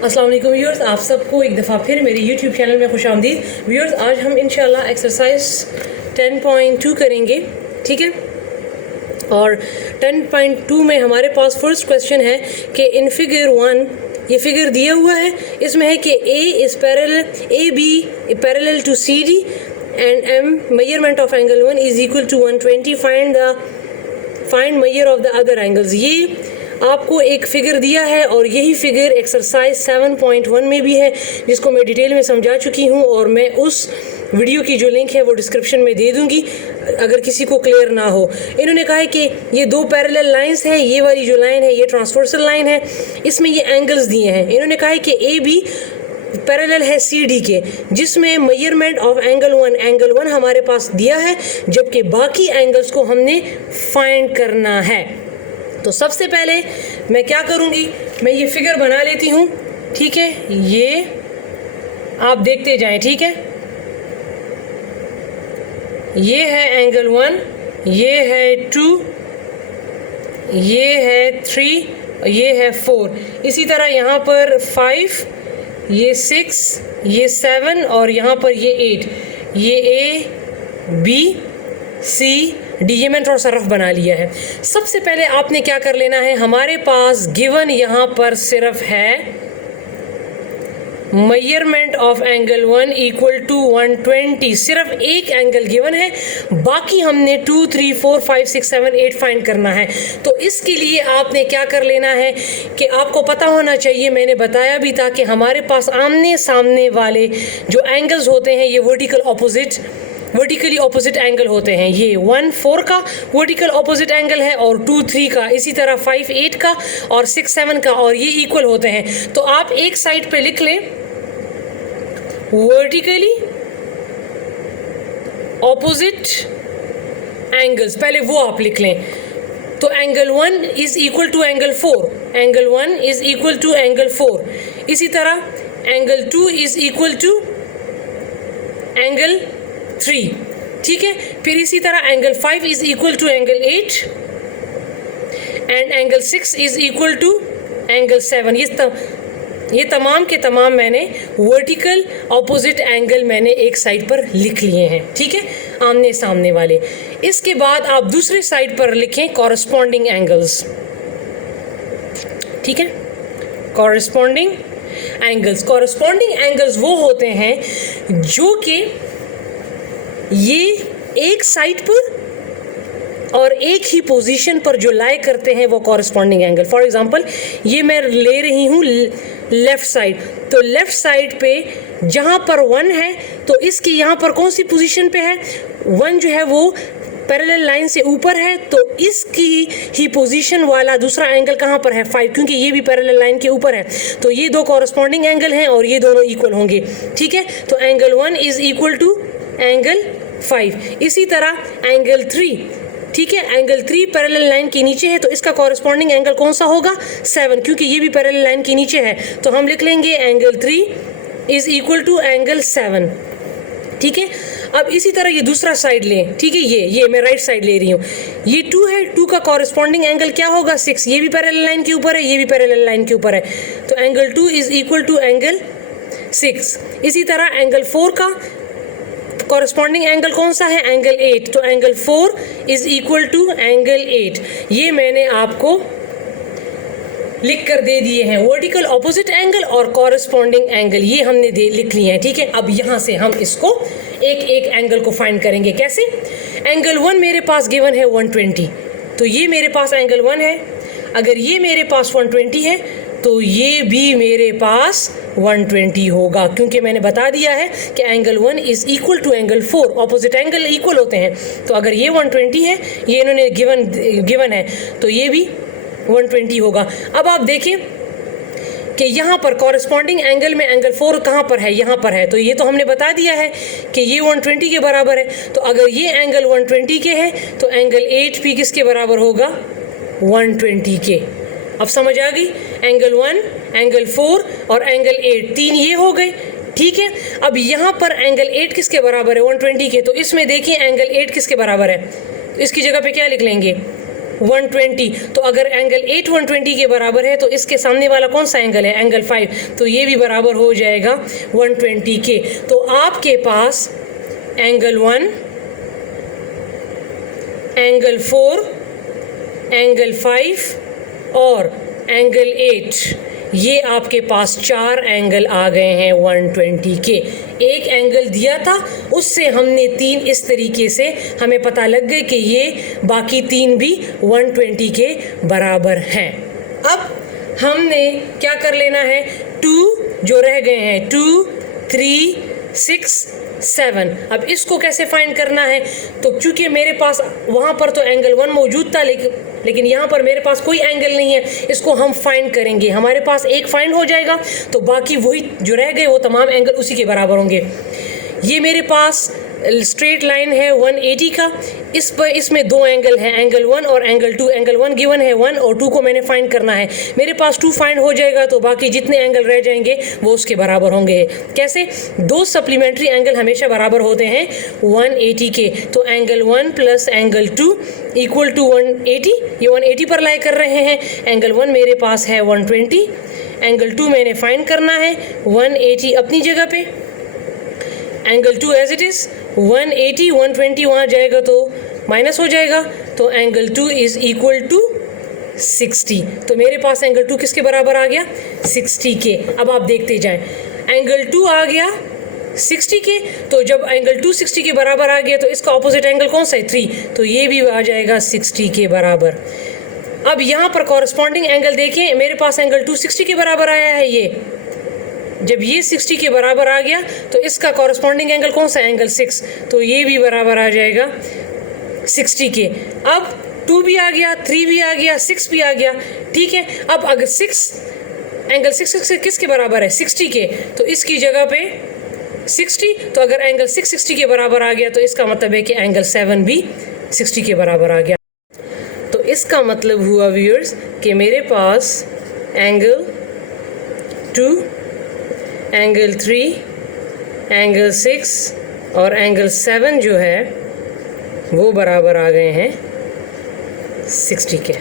अस्सलाम वालेकुम व्यूअर्स, आप सबको एक दफ़ा फिर मेरे YouTube चैनल में खुशामदीद। व्यूअर्स, आज हम इंशाल्लाह एक्सरसाइज 10.2 करेंगे, ठीक है। और 10.2 में हमारे पास फर्स्ट क्वेश्चन है कि इन फिगर 1 ये फिगर दिया हुआ है, इसमें है कि A B parallel to C D and M measurement of angle 1 is equal to 120, find measure of the other angles. ये आपको एक फ़िगर दिया है और यही फ़िगर एक्सरसाइज 7.1 में भी है, जिसको मैं डिटेल में समझा चुकी हूँ और मैं उस वीडियो की जो लिंक है वो डिस्क्रिप्शन में दे दूँगी अगर किसी को क्लियर ना हो। इन्होंने कहा है कि ये दो पैरेलल लाइंस हैं, ये वाली जो लाइन है ये ट्रांसवर्सल लाइन है, इसमें ये एंगल्स दिए हैं। इन्होंने कहा है कि ए बी पैरेलल है सी डी के, जिसमें मेजरमेंट ऑफ एंगल 1 हमारे पास दिया है, जबकि बाकी एंगल्स को हमने फाइंड करना है। तो सबसे पहले मैं क्या करूँगी, मैं ये फिगर बना लेती हूँ, ठीक है। ये आप देखते जाएं, ठीक है। ये है एंगल 1, ये है 2, ये है 3, ये है 4। इसी तरह यहाँ पर 5, ये 6, ये 7 और यहाँ पर ये 8। ये ए बी सी डी, ये मैंने थोड़ा सा रफ बना लिया है। सबसे पहले आपने क्या कर लेना है, हमारे पास गिवन यहाँ पर सिर्फ है measurement of angle 1 equal to 120, सिर्फ एक एंगल गिवन है, बाकी हमने 2, 3, 4, 5, 6, 7, 8 फाइंड करना है। तो इसके लिए आपने क्या कर लेना है कि आपको पता होना चाहिए, मैंने बताया भी था कि हमारे पास आमने सामने वाले जो एंगल्स होते हैं ये वर्टिकली ऑपोजिट एंगल होते हैं। ये 1, 4 का वर्टिकल ऑपोजिट एंगल है और 2, 3 का, इसी तरह 5, 8 का और 6, 7 का, और ये इक्वल होते हैं। तो आप एक साइड पे लिख लें वर्टिकली ऑपोजिट एंगल्स, पहले वो आप लिख लें। तो angle 1 is equal to angle 4, angle 1 is equal to angle 4। इसी तरह angle 2 is equal to angle 3, ठीक है। फिर इसी तरह angle 5 is equal to angle 8 and angle 6 is equal to angle 7। ये तमाम के तमाम मैंने वर्टिकल ऑपोजिट एंगल मैंने एक साइड पर लिख लिए हैं, ठीक है, आमने सामने वाले। इसके बाद आप दूसरे साइड पर लिखें कॉरस्पॉन्डिंग एंगल्स, ठीक है। कॉरस्पॉन्डिंग एंगल्स वो होते हैं जो कि ये एक साइड पर और एक ही पोजीशन पर जो लाई करते हैं वो कॉरस्पॉन्डिंग एंगल। फॉर एग्जांपल ये मैं ले रही हूँ लेफ़्ट साइड, तो लेफ़्ट साइड पे जहाँ पर 1 है तो इसकी यहाँ पर कौन सी पोजीशन पे है, 1 जो है वो पैरेलल लाइन से ऊपर है, तो इसकी ही पोजीशन वाला दूसरा एंगल कहाँ पर है, 5, क्योंकि ये भी पैरेलल लाइन के ऊपर है। तो ये दो कॉरस्पॉन्डिंग एंगल हैं और ये दोनों इक्वल होंगे, ठीक है। तो angle 1 is equal to angle 5। इसी तरह एंगल 3, ठीक है, एंगल 3 पैरेलल लाइन के नीचे है, तो इसका कॉरस्पॉन्डिंग एंगल कौन सा होगा, 7, क्योंकि ये भी पैरेलल लाइन के नीचे है। तो हम लिख लेंगे angle 3 is equal to angle 7, ठीक है। अब इसी तरह ये दूसरा साइड लें, ठीक है, ये मैं राइट साइड ले रही हूँ। ये 2 है, 2 का कॉरस्पॉन्डिंग एंगल क्या होगा, 6, ये भी पैरेलल लाइन के ऊपर है, ये भी पैरेलल लाइन के ऊपर है, तो angle 2 is equal to angle 6। इसी तरह एंगल 4 का कॉरस्पॉन्डिंग एंगल कौन सा है, एंगल 8, तो angle 4 is equal to angle 8। ये मैंने आपको लिख कर दे दिए हैं, वर्टिकल ऑपोजिट एंगल और कॉरस्पॉन्डिंग एंगल ये हमने लिख लिए हैं, ठीक है। अब यहाँ से हम इसको एक एक एंगल को फाइंड करेंगे। कैसे, एंगल 1 मेरे पास गिवन है 120, तो ये मेरे पास एंगल 1 है। अगर ये मेरे पास 120 है तो ये भी मेरे पास 120 होगा, क्योंकि मैंने बता दिया है कि angle 1 is equal to angle 4, opposite angle equal होते हैं। तो अगर ये 120 है, ये इन्होंने गिवन है, तो ये भी 120 होगा। अब आप देखें कि यहाँ पर कॉरस्पॉन्डिंग एंगल में एंगल 4 कहाँ पर है, यहाँ पर है, तो ये तो हमने बता दिया है कि ये 120 के बराबर है। तो अगर ये एंगल 120 के है तो एंगल 8 भी किसके बराबर होगा, 120 के। अब समझ आ गई, एंगल 1, एंगल 4 और एंगल 8, 3 ये हो गए, ठीक है। अब यहाँ पर एंगल 8 किसके बराबर है, 120 के, तो इसमें देखिए एंगल 8 किसके बराबर है, इसकी जगह पे क्या लिख लेंगे, 120, तो अगर एंगल 8 120 के बराबर है तो इसके सामने वाला कौन सा एंगल है, एंगल 5, तो ये भी बराबर हो जाएगा 120 के। तो आपके पास एंगल 1, एंगल 4, एंगल 5 और एंगल 8, ये आपके पास 4 एंगल आ गए हैं 120 के। एक एंगल दिया था, उससे हमने 3 इस तरीके से हमें पता लग गए कि ये बाकी 3 भी 120 के बराबर हैं। अब हमने क्या कर लेना है, 2 जो रह गए हैं, 2, 3, 6, 7, अब इसको कैसे फाइंड करना है, तो क्योंकि मेरे पास वहाँ पर तो एंगल 1 मौजूद था, लेकिन यहाँ पर मेरे पास कोई एंगल नहीं है, इसको हम फाइंड करेंगे। हमारे पास एक फाइंड हो जाएगा तो बाकी वही जो रह गए वो तमाम एंगल उसी के बराबर होंगे। ये मेरे पास स्ट्रेट लाइन है 180 का, इस पर इसमें 2 एंगल हैं, एंगल 1 और एंगल 2। एंगल 1 गिवन है 1 और 2 को मैंने फाइंड करना है। मेरे पास 2 फाइंड हो जाएगा तो बाकी जितने एंगल रह जाएंगे वो उसके बराबर होंगे। कैसे, 2 सप्लीमेंट्री एंगल हमेशा बराबर होते हैं 180 के, तो angle 1 plus angle 2 equal to 180, ये 180 पर लाई कर रहे हैं। एंगल 1 मेरे पास है 120, एंगल 2 मैंने फाइंड करना है 180 अपनी जगह पे, एंगल 2 एज इट इज़ 180, 120 वहाँ जाएगा तो माइनस हो जाएगा, तो एंगल 2 इज़ इक्वल टू 60। तो मेरे पास एंगल 2 किसके बराबर आ गया, 60 के। अब आप देखते जाएं, एंगल 2 आ गया 60 के, तो जब एंगल 2 60 के बराबर आ गया तो इसका ऑपोजिट एंगल कौन सा है, 3, तो ये भी आ जाएगा 60 के बराबर। अब यहाँ पर कॉरस्पॉन्डिंग एंगल देखें, मेरे पास एंगल 2 60 के बराबर आया है, ये जब ये 60 के बराबर आ गया तो इसका कॉरस्पॉन्डिंग एंगल कौन सा, एंगल 6, तो ये भी बराबर आ जाएगा 60 के। अब 2 भी आ गया, 3 भी आ गया, 6 भी आ गया, ठीक है। अब अगर 6 एंगल 6 किसके बराबर है, 60 के, तो इसकी जगह पे 60, तो अगर एंगल 6 60 के बराबर आ गया तो इसका मतलब है कि एंगल 7 भी 60 के बराबर आ गया। तो इसका मतलब हुआ व्यूअर्स कि मेरे पास एंगल 2, एंगल 3, एंगल 6 और एंगल 7 जो है वो बराबर आ गए हैं 60 के।